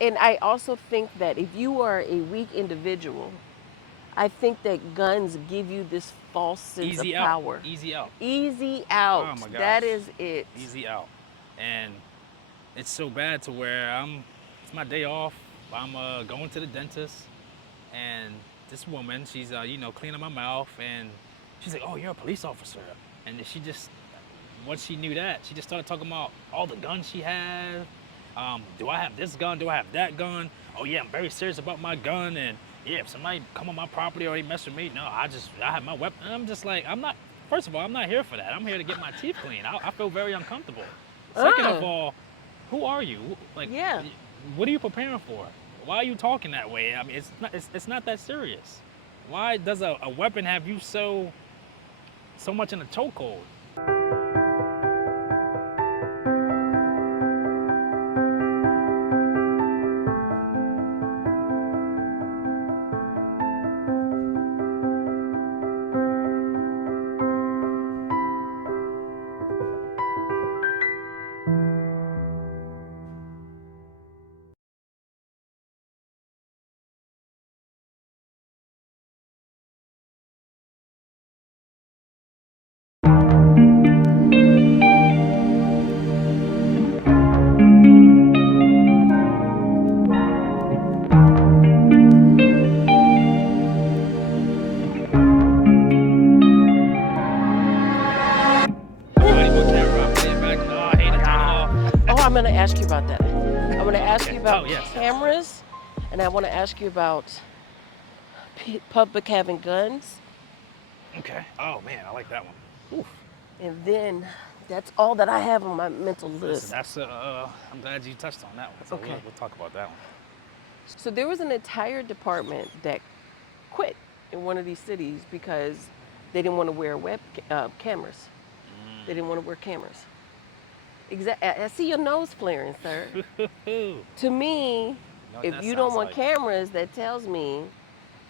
And I also think that if you are a weak individual, I think that guns give you this false sense of Easy out, power. easy out. Easy Oh out. my That gosh, is it. easy out. And it's so bad to where it's my day off. I'm going to the dentist, and this woman, she's cleaning my mouth, and she's like, "Oh, you're a police officer," and then she just once she knew that, she just started talking about all the guns she has. Do I have this gun? Do I have that gun? Oh yeah, I'm very serious about my gun, and yeah, if somebody come on my property or they mess with me, no, I have my weapon. And I'm just like, I'm not. First of all, I'm not here for that. I'm here to get my teeth clean. I feel very uncomfortable. Second of Uh, all, who are you? Like, yeah. what are you preparing for? Why are you talking that way? I mean, it's not that serious. Why does a weapon have you so much in a chokehold? Somebody put camera on, play it back. No, I hate it. Turn it off. Oh, I'm going to ask you about that. I'm going to Oh, ask okay. you Oh, about yes, yes. cameras, and I want to ask you about public having guns. Okay. Oh man, I like that one. Oof. And then that's all that I have on my mental Listen, list. that's I'm glad you touched on that one. So Okay. we'll talk about that one. So there was an entire department that quit in one of these cities because they didn't want to wear cameras. They didn't want to wear cameras. I see your nose flaring, sir. You To me, know what if that you don't sounds want like? cameras, that tells me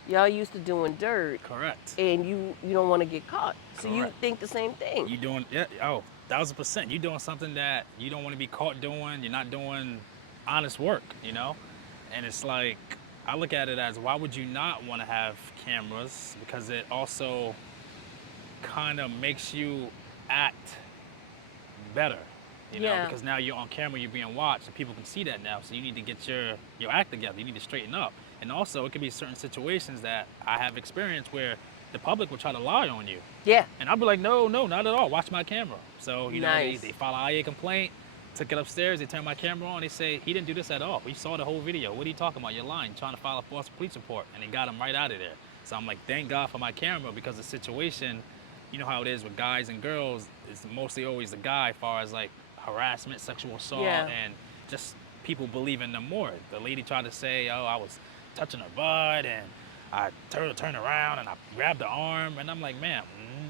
y'all used to doing dirt Correct. and you don't want to get caught. So you Correct. think the same thing. You doing yeah? Oh, 1000%. You doing something that you don't want to be caught doing. You're not doing honest work. And it's like I look at it as why would you not want to have cameras? Because it also kind of makes you act better, Yeah. because now you're on camera, you're being watched, and people can see that now. So you need to get your act together. You need to straighten up. And also, it could be certain situations that I have experienced where the public will try to lie on you, Yeah. and I'll be like, no, no, not at all. Watch my camera. So they Nice. file an IA complaint. Took it upstairs. They turned my camera on. They say he didn't do this at all. We saw the whole video. What are you talking about? You're lying. Trying to file a false police report, and they got him right out of there. So I'm like, thank God for my camera because the situation, you know how it is with guys and girls. It's mostly always the guy, as far as like harassment, sexual assault, Yeah. and just people believing them more. The lady tried to say, oh, I was touching her butt, and I turned around and I grabbed the arm, and I'm like, ma'am,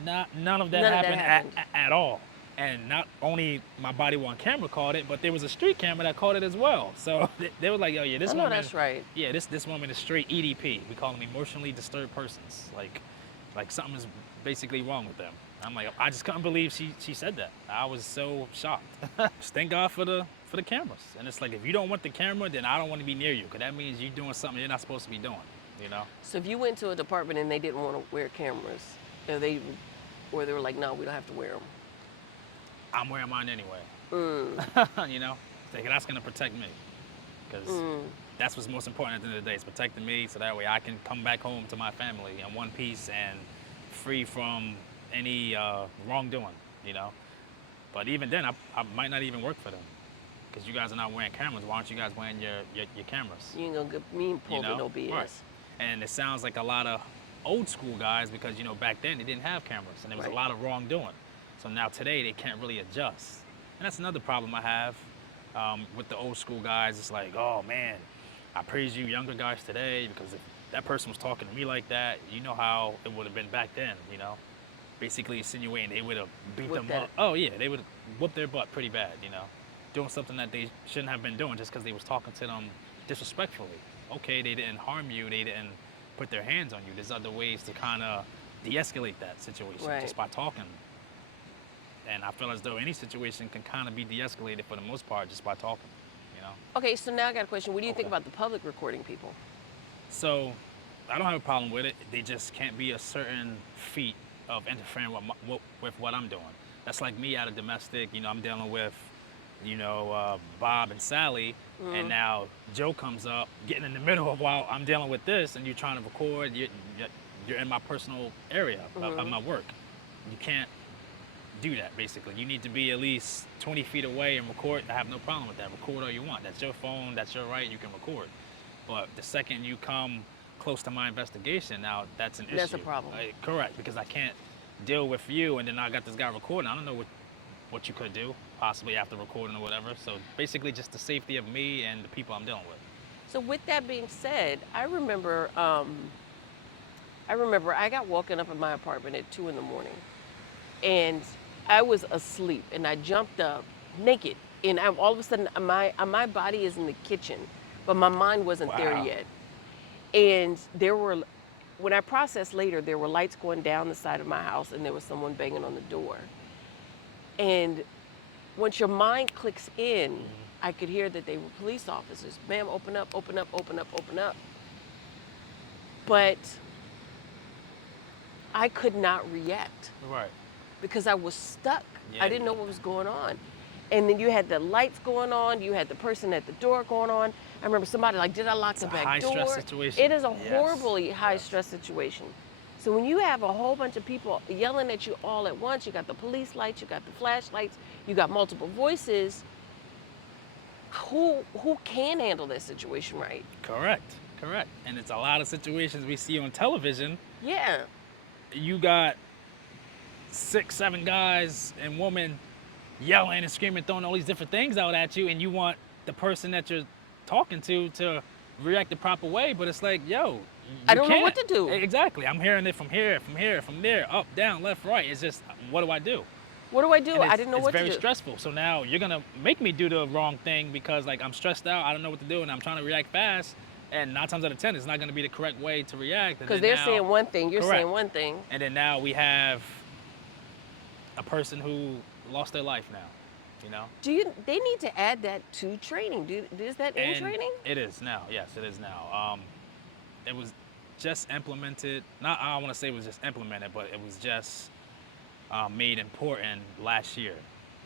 none of that None of that happened happened. at all. And not only my body worn camera caught it, but there was a street camera that caught it as well. So they were like, "Yo, yeah, I this know woman, that's right. yeah, this woman is straight EDP. We call them emotionally disturbed persons. Like something is basically wrong with them." I'm like, I just couldn't believe she said that. I was so shocked. Just thank God for the cameras. And it's like if you don't want the camera, then I don't want to be near you, because that means you're doing something you're not supposed to be doing. You know? So if you went to a department and they didn't want to wear cameras, or they were like, no, we don't have to wear them. I'm wearing mine anyway. Mm, you know, that's gonna protect me, because mm, that's what's most important at the end of the day. Is protecting me, so that way I can come back home to my family in one piece and free from any wrongdoing. You know, but even then, I might not even work for them, because you guys are not wearing cameras. Why aren't you guys wearing your cameras? you ain't gonna get me You pulled in know, no right? BS. And it sounds like a lot of old school guys, because back then they didn't have cameras and there was a Right. lot of wrongdoing. So now today they can't really adjust, and that's another problem I have with the old school guys. It's like, oh man, I praise you younger guys today, because if that person was talking to me like that, you know how it would have been back then. Basically insinuating they would have beat With them that, up. Oh yeah, they would have whooped their butt pretty bad. Doing something that they shouldn't have been doing just because they was talking to them disrespectfully. Okay, they didn't harm you, they didn't put their hands on you. There's other ways to kind of de-escalate that situation right? just by talking. And I feel as though any situation can kind of be de-escalated for the most part just by talking. You Okay, so now I got a question. What do you think Okay. about the public recording people? So I don't have a problem with it. They just can't be a certain feat of interfering with, with what I'm doing. That's like me at a domestic. I'm dealing with, Bob and Sally, and Mm, now Joe comes up, getting in the middle of while I'm dealing with this, and you're trying to record. You're in my personal area of mm-hmm. my work. You can't do that. Basically, you need to be at least 20 feet away and record. I have no problem with that. Record all you want. That's your phone. That's your right. You can record. But the second you come close to my investigation, now that's an That's a issue. problem. Correct, because I can't deal with you, and then I got this guy recording. I don't know what you could do, possibly after recording or whatever. So basically, just the safety of me and the people I'm dealing with. So with that being said, I remember I got woken up in my apartment at 2 in the morning, and I was asleep, and I jumped up naked, and all of a sudden my body is in the kitchen, but my mind wasn't there Wow. yet. And when I processed later, there were lights going down the side of my house, and there was someone banging on the door. And once your mind clicks in, Hmm. I could hear that they were police officers. Ma'am, open up, open up, open up, open up. But I could not react Right. because I was stuck. I Yeah. didn't know what was going on. And then you had the lights going on, you had the person at the door going on. I remember somebody like, did I lock It's the a back high stress door? situation. It is a Yes. horribly high Yes. stress situation. So when you have a whole bunch of people yelling at you all at once, you got the police lights, you got the flashlights, you got multiple voices, who can handle that situation right? Correct. Correct. And it's a lot of situations we see on television. Yeah. You got 6, 7 guys and women yelling and screaming, throwing all these different things out at you, and you want the person that you're talking to react the proper way, but it's like, yo, I you don't know what can't. to do. Exactly. I'm hearing it from here, from here, from there, up, down, left, right. It's just, what do I do? What do I do? And I it's didn't know it's what to very do. stressful. So now you're gonna make me do the wrong thing because like I'm stressed out, I don't know what to do, and I'm trying to react fast. And 9 times out of 10, it's not gonna be the correct way to react. And Because then they're now, saying one thing, you're correct. saying one thing. And then now we have a person who lost their life now, you know? They need to add that to training. Is that in And training? it is now. Yes, it is now. It was just implemented. Not I don't want to say it was just implemented, but it was just made important last year.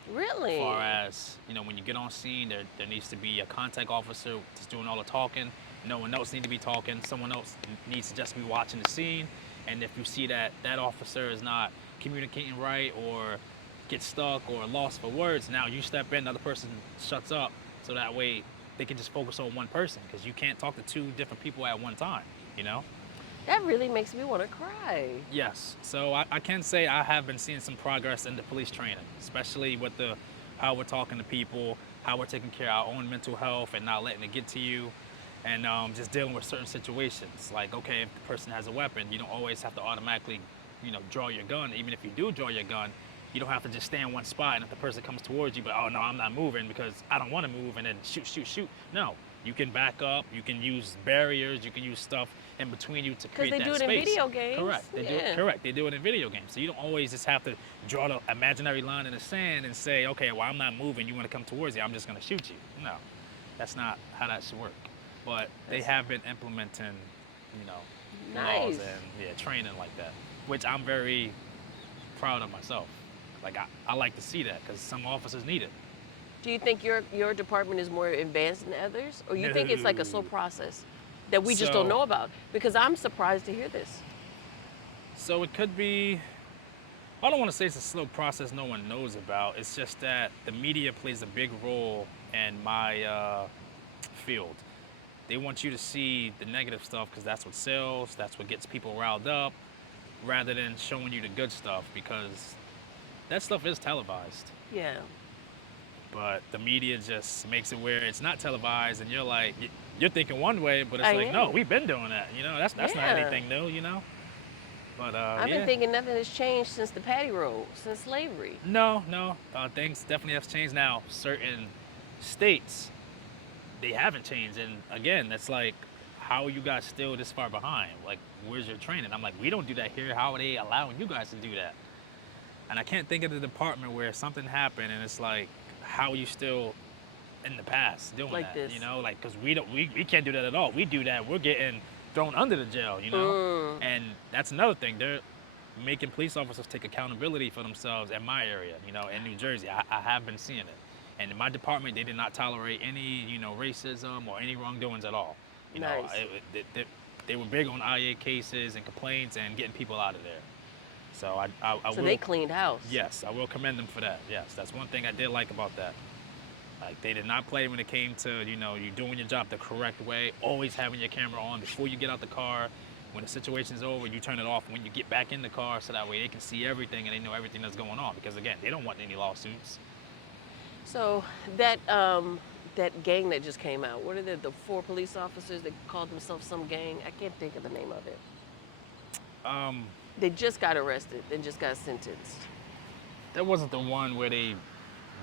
As Really? far as when you get on scene, there needs to be a contact officer just doing all the talking. No one else needs to be talking. Someone else needs to just be watching the scene. And if you see that that officer is not communicating right or gets stuck or lost for words, now you step in, another person shuts up, so that way they can just focus on one person because you can't talk to 2 different people at one time. You know? That really makes me want to cry. Yes. So I can say I have been seeing some progress in the police training, especially with the how we're talking to people, how we're taking care of our own mental health and not letting it get to you, and just dealing with certain situations. Like, okay, if the person has a weapon, you don't always have to automatically, draw your gun. Even if you do draw your gun, you don't have to just stay in one spot and if the person comes towards you, but oh no, I'm not moving because I don't want to move and then shoot, shoot, shoot. No, you can back up. You can use barriers. You can use stuff in between you to Because create they that do it in space. video games. Correct. They do it. Yeah. Correct. They do it in video games. So you don't always just have to draw the imaginary line in the sand and say, okay, well I'm not moving. You want to come towards me? I'm just going to shoot you. No, that's not how that should work. But they That's have been implementing, laws nice. and training like that, which I'm very proud of myself. Like I like to see that because some officers need it. Do you think your department is more advanced than others, or you think it's like a slow No. process that we just don't So know about? Because I'm surprised to hear this. so it could be. I don't want to say it's a slow process no one knows about. It's just that the media plays a big role in my field. They want you to see the negative stuff because that's what sells, that's what gets people riled up, rather than showing you the good stuff because that stuff is televised. Yeah. But the media just makes it where it's not televised, and you're like, you're thinking one way, but it's I like, no, am. we've been doing that. That's not Yeah. anything new. But I've been yeah, thinking nothing has changed since the patty roll, since slavery. no, things definitely have changed now. Certain states they haven't changed, and again, that's like, how are you guys still this far behind? Like, where's your training? I'm like, we don't do that here. How are they allowing you guys to do that? And I can't think of the department where something happened, and it's like, how are you still in the past doing Like that, this. you know, like because we can't do that at all. We do that, we're getting thrown under the jail, you know, Mm, and that's another thing. They're making police officers take accountability for themselves in my area, you know, in New Jersey. I have been seeing it, and in my department, they did not tolerate any, you know, racism or any wrongdoings at all. You know, nice. they were big on IA cases and complaints and getting people out of there. So I So they will, cleaned house. yes, I will commend them for that. Yes, that's one thing I did like about that. Like they did not play when it came to, you know, you doing your job the correct way, always having your camera on before you get out the car. When the situation's over, you turn it off when you get back in the car so that way they can see everything and they know everything that's going on. Because again, they don't want any lawsuits. So that gang that just came out. What are the four police officers that called themselves some gang? I can't think of the name of it. Um, They just got arrested and just got sentenced. that wasn't the one where they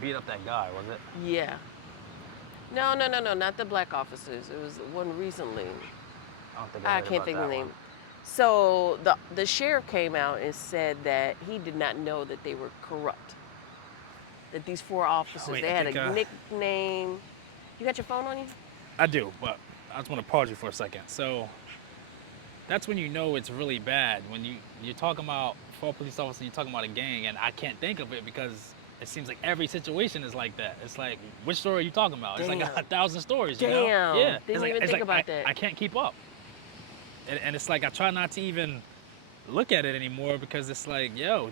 beat up that guy, was it? Yeah. No, no, no, no, not the black officers. It was one recently. I don't think I I heard can't about think of that the one. name. So the sheriff came out and said that he did not know that they were corrupt. That these four Oh, officers, wait, they I had a think nickname. You got your phone on you? I do, but I just want to pause you for a second. So that's when you know it's really bad. When you're talking about four police officers, you're talking about a gang, and I can't think of it because it seems like every situation is like that. It's like, which story are you talking about? It's like Damn. 1,000 stories, you know? Damn. Yeah. Didn't even think about that. I can't keep up, and it's like I try not to even look at it anymore because it's like, yo,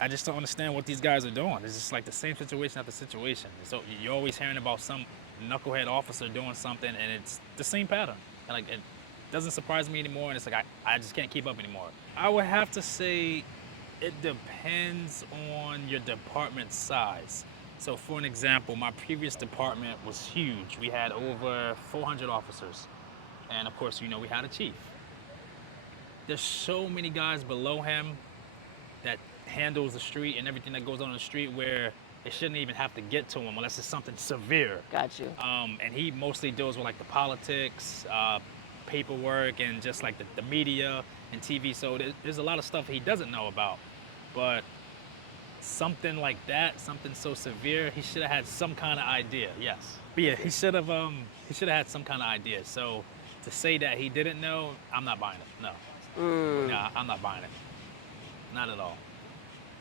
I just don't understand what these guys are doing. It's just like the same situation after situation. So you're always hearing about some knucklehead officer doing something, and it's the same pattern. And like it doesn't surprise me anymore, and it's like I just can't keep up anymore. I would have to say it depends on your department size. So for an example, my previous department was huge. We had over 400 officers. And of course, you know, we had a chief. There's so many guys below him that handles the street and everything that goes on in the street where it shouldn't even have to get to him unless it's something severe. Got you. And he mostly deals with like the politics, paperwork, and just like the media and TV. So there's a lot of stuff he doesn't know about. But something like that, something so severe, he should have had some kind of idea. Yes. But yeah, he should have had some kind of idea. So to say that he didn't know, I'm not buying it. No. No, I'm not buying it. Not at all.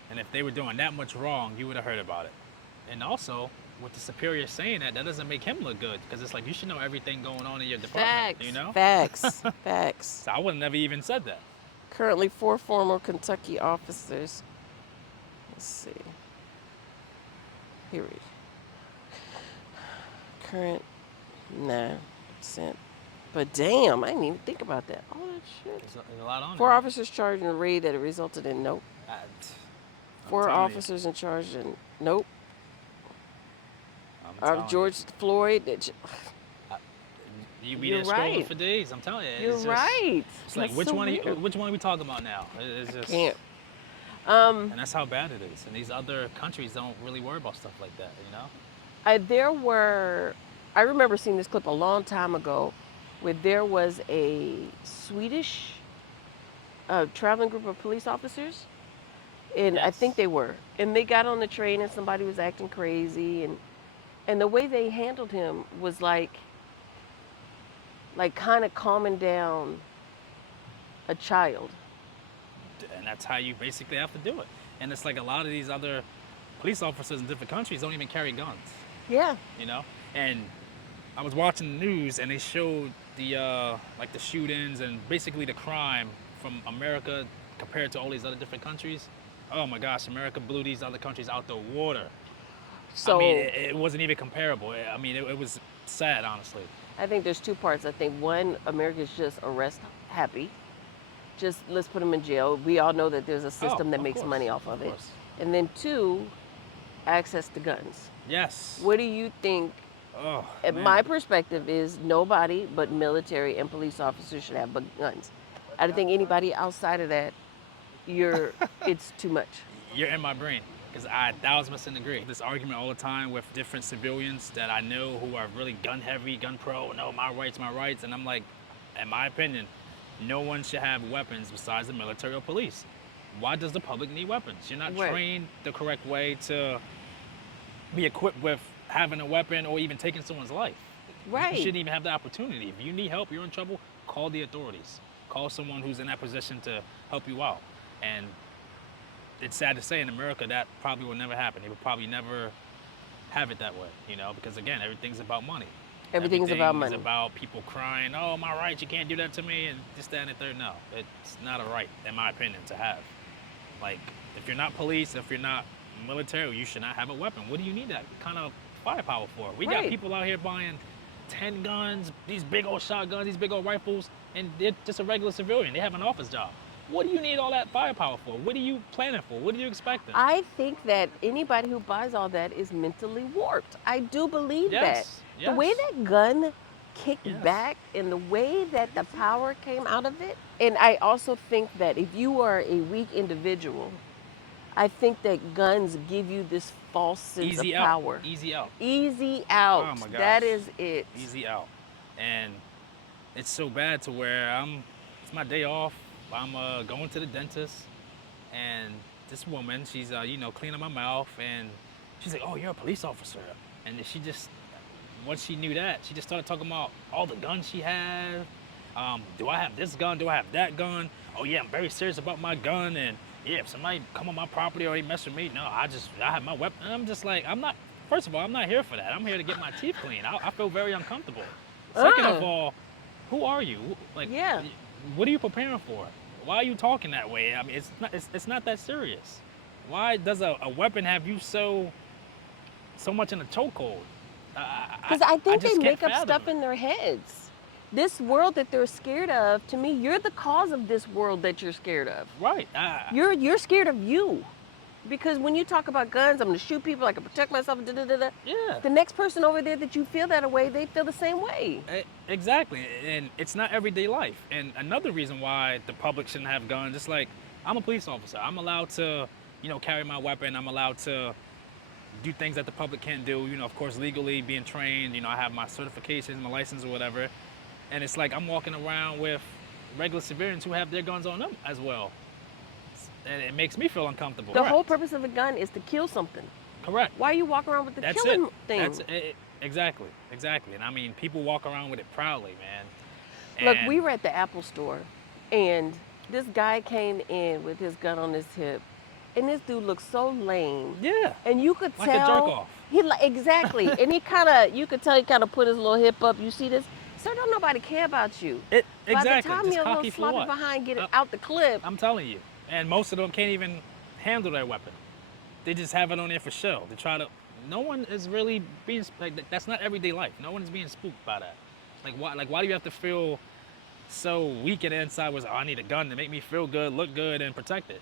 And if they were doing that much wrong, you would have heard about it. And also, with the superior saying that, that doesn't make him look good because it's like you should know everything going on in your department. Facts. You know? Facts. Facts. So I would have never even said that. Currently, four former Kentucky officers. Let's see. Here we current 9%. But damn, I didn't even think about that. All that shit. There's a lot on Four there. officers charged in a raid that resulted in nope. I'm Four telling you. officers in charge in nope. I'm telling Of George Floyd. you be You're there scrolling right. for days. I'm telling you. You're It's just, right. It's like That's which so one? weird. Which one are we talking about now? It's just. Can't. And that's how bad it is. And these other countries don't really worry about stuff like that. You know. I remember seeing this clip a long time ago where there was a Swedish traveling group of police officers. And I think Yes. they were. And they got on the train and somebody was acting crazy. And the way they handled him was like kind of calming down a child. And that's how you basically have to do it. And it's like a lot of these other police officers in different countries don't even carry guns. Yeah. You know. And I was watching the news and they showed the like the shootings and basically the crime from America compared to all these other different countries. Oh my gosh, America blew these other countries out the water. So I mean, it wasn't even comparable. I mean, it was sad, honestly. I think there's two parts. I think one, America's just arrest happy. Just let's put them in jail. We all know that there's a system that of makes course, money off of it. course. And then two, access to guns. Yes. What do you think? Oh, man. My perspective is nobody but military and police officers should have guns. I don't think anybody outside of that, it's too much. You're in my brain because I 1,000% agree. This argument all the time with different civilians that I know who are really gun heavy, gun pro. No, my rights, and I'm like, in my opinion, no one should have weapons besides the military or police. Why does the public need weapons? You're not Right. trained the correct way to be equipped with having a weapon or even taking someone's life. You Right. shouldn't even have the opportunity. If you need help, you're in trouble, call the authorities. Call someone who's in that position to help you out. And it's sad to say in America that probably will never happen. They would probably never have it that way, because again, everything's about money. Everything's about Everything is money. about people crying, "Oh, my rights, you can't do that to me," and this, that, and the third. No, it's not a right, in my opinion, to have. Like, if you're not police, if you're not military, you should not have a weapon. What do you need that kind of firepower for? We got Right. people out here buying 10 guns, these big old shotguns, these big old rifles, and they're just a regular civilian. They have an office job. What do you need all that firepower for? What are you planning for? What are you expecting? I think that anybody who buys all that is mentally warped. I do believe that. Yes, The way yes, that gun kicked yes. back and the way that the power came out of it. And I also think that if you are a weak individual, I think that guns give you this false sense of Easy out, power. easy out. Easy Oh out. my That gosh, is it. easy out. And it's so bad to where it's my day off. I'm going to the dentist, and this woman, she's cleaning my mouth, and she's like, "Oh, you're a police officer," and then she just once she knew that, she just started talking about all the guns she had. Do I have this gun? Do I have that gun? Oh yeah, I'm very serious about my gun, and yeah, if somebody come on my property or they mess with me, no, I have my weapon. And I'm just like, I'm not. First of all, I'm not here for that. I'm here to get my teeth cleaned. I feel very uncomfortable. Second of Uh, all, who are you? Like, yeah. what are you preparing for? Why are you talking that way? I mean, it's not that serious. Why does a weapon have you so much in a chokehold? Because I I think they just can't make up fathom stuff it. in their heads. This world that they're scared of, to me, you're the cause of this world that you're scared of. Right. You're scared of you. Because when you talk about guns, I'm gonna shoot people, I can protect myself, da da da da. Yeah. The next person over there that you feel that way, they feel the same way. Exactly. And it's not everyday life. And another reason why the public shouldn't have guns, it's like I'm a police officer. I'm allowed to, carry my weapon. I'm allowed to do things that the public can't do. Of course, legally being trained. I have my certifications, my license or whatever. And it's like I'm walking around with regular civilians who have their guns on them as well. And it makes me feel uncomfortable. The whole Correct. purpose of a gun is to kill something. Correct. Why are you walking around with the That's it. killing That's thing? it. Exactly. Exactly. And I mean, people walk around with it proudly, man. Look, And we were at the Apple store, and this guy came in with his gun on his hip, and this dude looked so lame. yeah, And you could like a jerk tell off. he like exactly, and he kind of you could tell he kind of put his little hip up. You see this? Sir, don't nobody care about you. It By the exactly. time Just your little cocky for sloppy what? behind get it Uh, out the clip, I'm telling you. And most of them can't even handle their weapon. They just have it on there for show. They try to. No one is really being like that's not everyday life. No one is being spooked by that. Like why? Like why do you have to feel so weak in the inside? Was oh, I need a gun to make me feel good, look good, and protect it.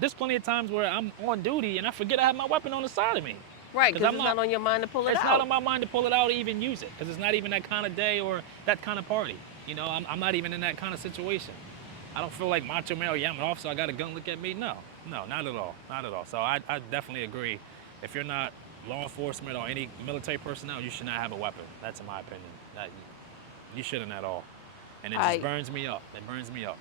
There's plenty of times where I'm on duty and I forget I have my weapon on the side of me. right? Because Because I'm it's not. not on your mind to pull it It's not out. on my mind to pull it out or even use it. Because it's not even that kind of day or that kind of party. I'm not even in that kind of situation. I don't feel like macho man. Oh yeah, I'm an officer. I got a gun. Look at me. No, no, not at all. Not at all. So I definitely agree. If you're not law enforcement or any military personnel, you should not have a weapon. That's in my opinion. That you shouldn't at all. And it just I burns me up. It burns me up.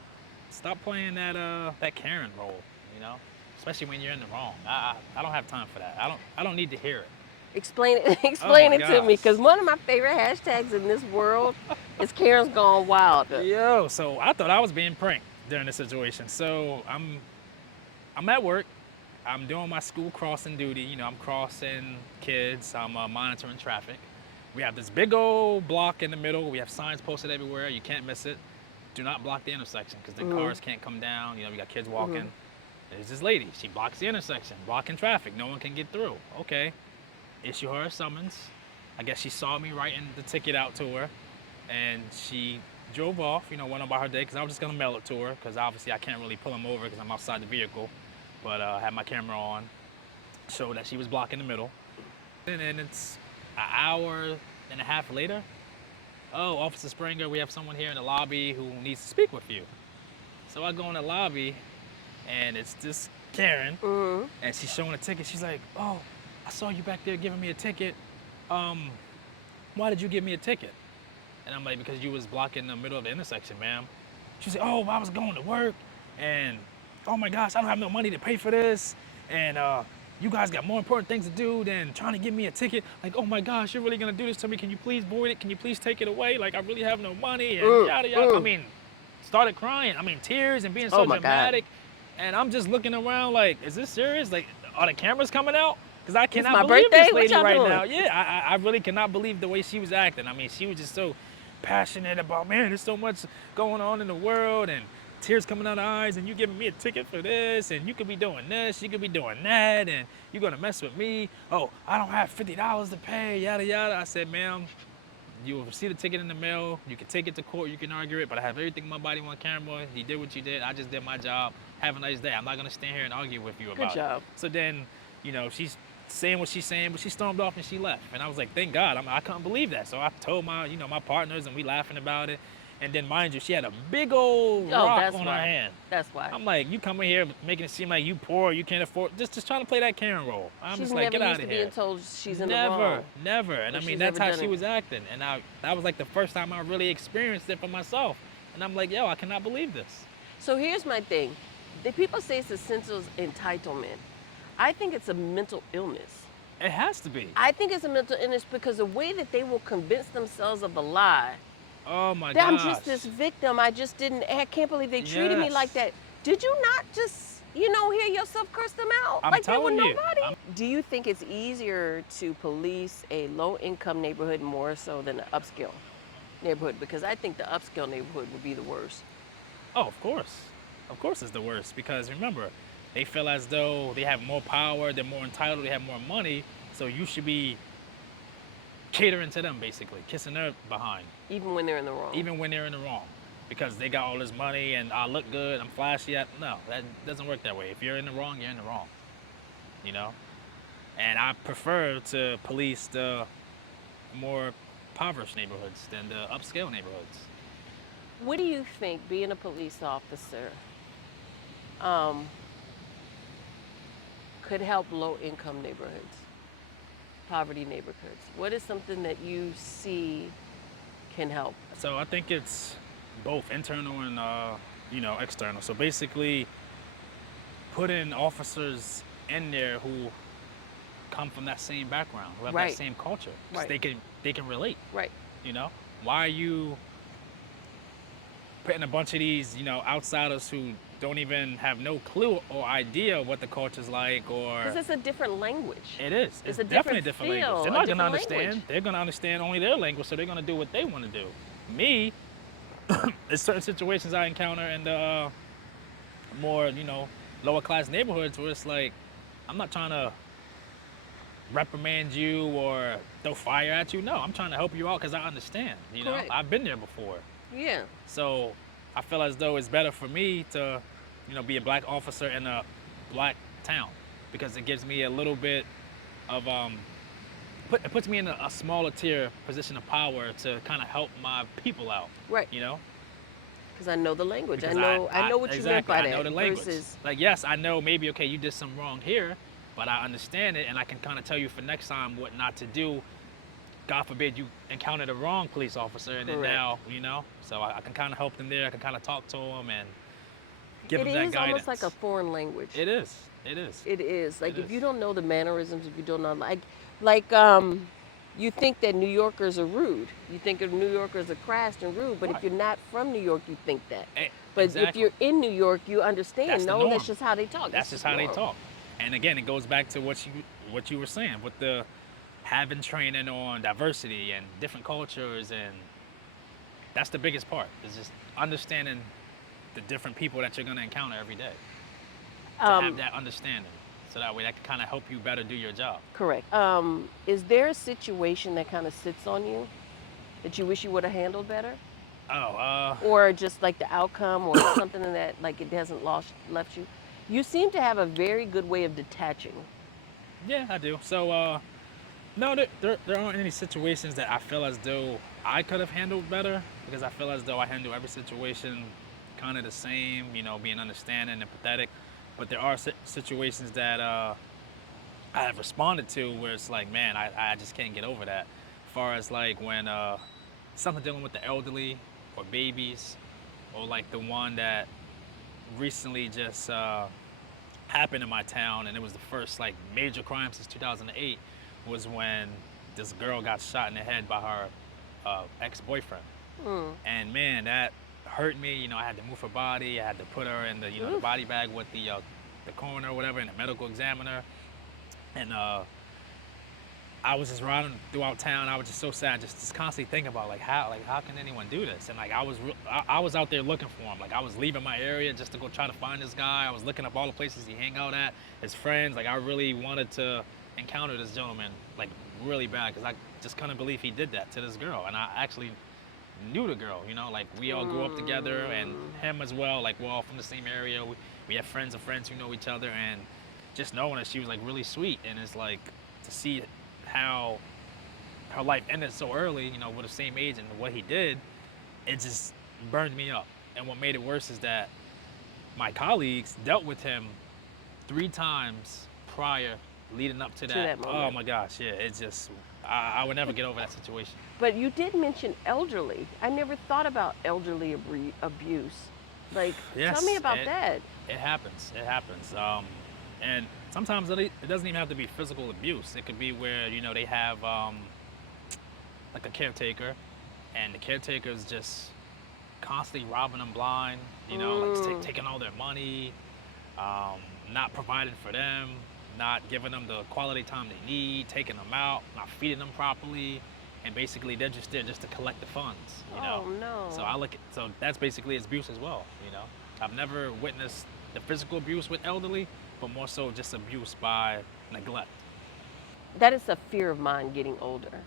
Stop playing that Karen role. You know, especially when you're in the wrong. I don't have time for that. I don't need to hear it. explain it, Oh explain my it to me. gosh. Because one of my favorite hashtags in this world is Karen's gone wild. Yo, so I thought I was being pranked during the situation. So I'm at work. I'm doing my school crossing duty. I'm crossing kids. I'm monitoring traffic. We have this big old block in the middle. We have signs posted everywhere. You can't miss it. Do not block the intersection because the Mhm. cars can't come down. We got kids Mhm. walking. There's this lady. She blocks the intersection, blocking traffic. No one can get through. Okay. Issue her a summons. I guess she saw me writing the ticket out to her, and she drove off. Went about her day because I was just gonna mail it to her because obviously I can't really pull them over because I'm outside the vehicle. But I had my camera on, showed that she was blocking the middle. And then it's an hour and a half later. Oh, Officer Springer, we have someone here in the lobby who needs to speak with you. So I go in the lobby, and it's this Karen, Mhm. and she's showing a ticket. She's like, "Oh, I saw you back there giving me a ticket. Um, why did you give me a ticket?" And I'm like, "Because you was blocking the middle of the intersection, ma'am." She said, "Oh, I was going to work, and oh my gosh, I don't have no money to pay for this, and you guys got more important things to do than trying to give me a ticket. Like, oh my gosh, you're really gonna do this to me? Can you please void it? Can you please take it away? Like, I really have no money and Mm, yada yada. I mm. mean, started crying. I mean, tears and being Oh so my God. dramatic. And I'm just looking around like, is this serious? Like, are the cameras coming out? Because I It's cannot my believe birthday. this What lady y'all right doing? now. Yeah, I really cannot believe the way she was acting. I mean, she was just so passionate about, man, there's so much going on in the world and tears coming out of her eyes, and you giving me a ticket for this, and you could be doing this, you could be doing that, and you're gonna mess with me. Oh, I don't have $50 to pay, yada yada. I said, ma'am, you will receive the ticket in the mail. You can take it to court. You can argue it, but I have everything in my body on camera. You did what you did. I just did my job. Have a nice day. I'm not gonna stand here and argue with you Good about it. job. So then, she's saying what she's saying, but she stormed off and she left. And I was like, thank God. I couldn't believe that. So I told my partners, and we laughing about it. And then, mind you, she had a big old Oh, rock that's on her why. hand. That's why. I'm like, you coming here making it seem like you poor, you can't afford, just trying to play that Karen role. I'm She's just like, never get out used to of being here. told she's in the Never, wrong. never. And I If mean, she's that's ever how done she it. was acting. And that was like the first time I really experienced it for myself. And I'm like, yo, I cannot believe this. So here's my thing. The people say it's a sense of entitlement. I think it's a mental illness. It has to be. I think it's a mental illness because the way that they will convince themselves of a lie, Oh my that I'm gosh. just this victim. I can't believe they treated me like Yes. that. Did you not just, hear yourself curse them out I'm like they were telling you. nobody? Do you think it's easier to police a low income neighborhood more so than an upscale neighborhood? Because I think the upscale neighborhood would be the worst. Oh, of course. Of course it's the worst because remember, they feel as though they have more power, they're more entitled, they have more money, so you should be catering to them basically, kissing their behind, Even when they're in the wrong. even when they're in the wrong. Because they got all this money and I look good, I'm flashy. No, that doesn't work that way. If you're in the wrong, you're in the wrong. You know? And I prefer to police the more impoverished neighborhoods than the upscale neighborhoods. What do you think being a police officer um, could help low income neighborhoods, poverty neighborhoods? What is something that you see can help? So I think it's both internal and external. So basically, putting officers in there who come from that same background, who have that Right. same culture, 'cause Right. they can relate. Right. You know, why are you putting a bunch of these outsiders who don't even have no clue or idea what the culture's like, or Because it's a different language. it is. It's It's a definitely a different different feel, language. They're a not gonna different understand. language. They're gonna understand only their language, so they're gonna do what they want to do. Me, there's certain situations I encounter in the more lower class neighborhoods where it's like I'm not trying to reprimand you or throw fire at you. No, I'm trying to help you out because I understand. Correct. I've been there before. Yeah. So I feel as though it's better for me to, be a black officer in a black town because it gives me a little bit of it puts me in a smaller tier position of power to kind of help my people out. Right. You know, Because I know the language. because I know what you meant exactly, by I that. know the language. Versus, Like yes, I know maybe okay you did something wrong here, but I understand it and I can kind of tell you for next time what not to do. God forbid you encounter the wrong police officer, and then Correct. now, so I can kind of help them there. I can kind of talk to them and give it them that is guidance. almost like a foreign language. It is. It is. It is. Like It if is. you don't know the mannerisms, if you don't know like you think that New Yorkers are rude. You think of New Yorkers are crass and rude, but Right. if you're not from New York, you think that. Eh, But if exactly. you're in New York, you understand. That's the No, norm. that's just how they talk. That's just how they norm. talk. And again, it goes back to what you were saying with the having training on diversity and different cultures, and that's the biggest part is just understanding the different people that you're going to encounter every day. To have that understanding, so that way that can kind of help you better do your job. Correct. Is there a situation that kind of sits on you that you wish you would have handled better? Oh, Or just like the outcome or something that like it hasn't left you? You seem to have a very good way of detaching. yeah, I do. So, no, there aren't any situations that I feel as though I could have handled better because I feel as though I handle every situation kind of the same, being understanding and empathetic. But there are situations that I have responded to where it's like, man, I just can't get over that. As far as like when something dealing with the elderly or babies, or like the one that recently just happened in my town, and it was the first like major crime since 2008, was when this girl got shot in the head by her ex-boyfriend. Mm. And man, that hurt me. I had to move her body. I had to put her in the Oof. body bag with the coroner or whatever, and the medical examiner. And I was just riding throughout town. I was just so sad, just constantly thinking about how can anyone do this? And like I was out there looking for him. Like I was leaving my area just to go try to find this guy. I was looking up all the places he hang out at, his friends. Like I really wanted to encounter this gentleman like really bad, because I just couldn't believe he did that to this girl. And I actually knew the girl. Like we all grew up together, and Mm. him as well. Like we're all from the same area. We have friends of friends who know each other, and just knowing that she was like really sweet, and it's like to see how her life ended so early, with the same age, and what he did, it just burned me up. And what made it worse is that my colleagues dealt with him 3 times prior, leading up to To that. that Oh moment. my gosh, yeah, it's just I would never get over that situation. But you did mention elderly. I never thought about elderly abuse. Like, tell me Yes, about that. it happens. It happens. And sometimes it doesn't even have to be physical abuse. It could be where they have like a caretaker, and the caretaker is just constantly robbing them blind. Like Mm. taking all their money, not providing for them, not giving them the quality time they need, taking them out, not feeding them properly, and basically they're just there just to collect the funds. Oh So no. so that's basically abuse as well. I've never witnessed the physical abuse with elderly, but more so just abuse by neglect. That is a fear of mine getting older.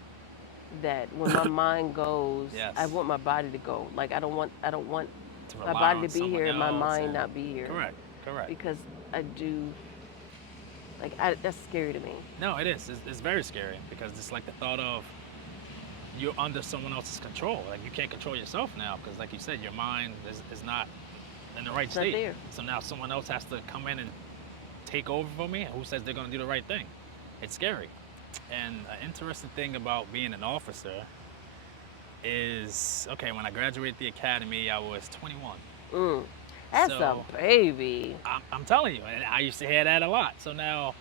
That when my mind goes, I Yes, want my body to go. Like I don't want to my rely body on to be someone here and my else, mind and not be here correct, correct. because I do that's scary to me. No, it is. It's very scary, because it's like the thought of you're under someone else's control. Like you can't control yourself now, because, like you said, your mind is not in the right It's not state. there. So now someone else has to come in and take over for me. And who says they're going to do the right thing? It's scary. And an interesting thing about being an officer is, okay, when I graduated the academy, I was 21. Mm. That's a So baby. I'm telling you, and I used to hear that a lot. So now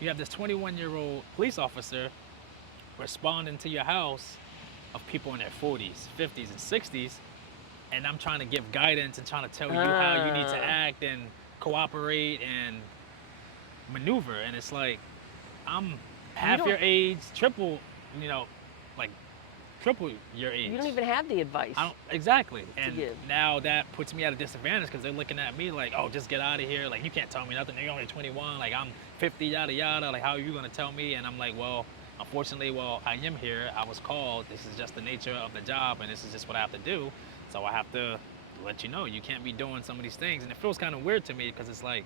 you have this 21-year-old police officer responding to your house of people in their 40s, 50s, and 60s, and I'm trying to give guidance and trying to tell you how you need to Ah. act and cooperate and maneuver. And it's like, I'm You half don't your age, triple, you know, like triple your you age. don't even have the advice I don't exactly. to And give. now that puts me at a disadvantage, because they're looking at me like, oh, just get out of here. Like you can't tell me nothing. You're only 21. Like I'm 50, yada yada. Like how are you gonna tell me? And I'm like, well, unfortunately, I am here. I was called. This is just the nature of the job, and this is just what I have to do. So I have to let you know you can't be doing some of these things. And it feels kind of weird to me, because it's like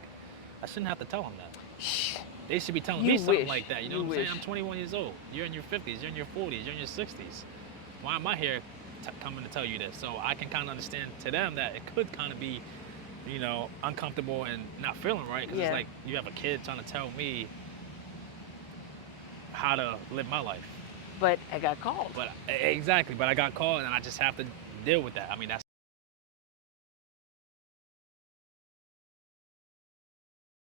I shouldn't have to tell them that. Shh. They should be telling You me something wish. like that. You know You what I'm saying? I'm wish. 21 years old. You're in your 50s. You're in your 40s. You're in your 60s. Why am I here coming to tell you this? So I can kind of understand to them that it could kind of be, uncomfortable and not feeling right, because it's Yeah. like you have a kid trying to tell me how to live my life. But I got called. But exactly. But I got called, and I just have to deal with that. I mean, that's